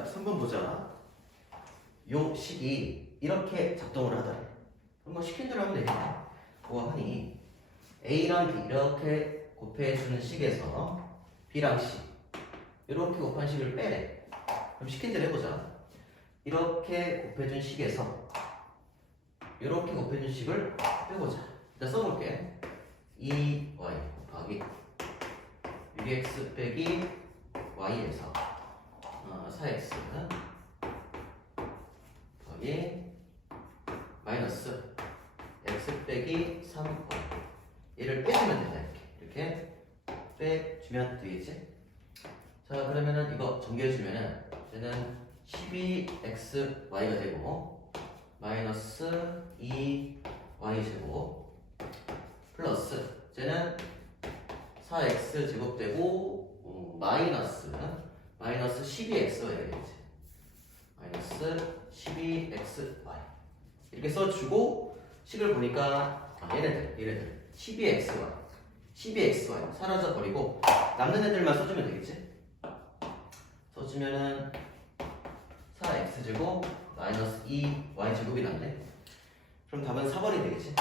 자, 3번 보자. 요 식이 이렇게 작동을 하더래. 그럼 뭐 시킨 대로 하면 되겠네. 보아하니 A랑 B 이렇게 곱해주는 식에서 B랑 C 이렇게 곱한 식을 빼래. 그럼 시킨 대로 해보자. 이렇게 곱해준 식에서 이렇게 곱해준 식을 빼보자. 일단 써볼게. 2y 곱하기 6x 빼기 y에서 어, 4x 더하기 마이너스 x 빼기 3y 얘를 빼주면 된다 이렇게. 이렇게 빼주면 되겠지? 자 그러면은 이거 정리해주면은 얘는 12xy가 되고 마이너스 2y 제곱 플러스 쟤는 4x 제곱되고 어, 마이너스 마이너스 12x가 되겠지. 마이너스 12xy 이렇게 써주고 식을 보니까 아, 얘네들 얘네들. 12xy 12xy 사라져 버리고 남는 애들만 써주면 되겠지? 써주면은 4x 제곱 마이너스 2y 제곱이 남네. 그럼 답은 4번이 되겠지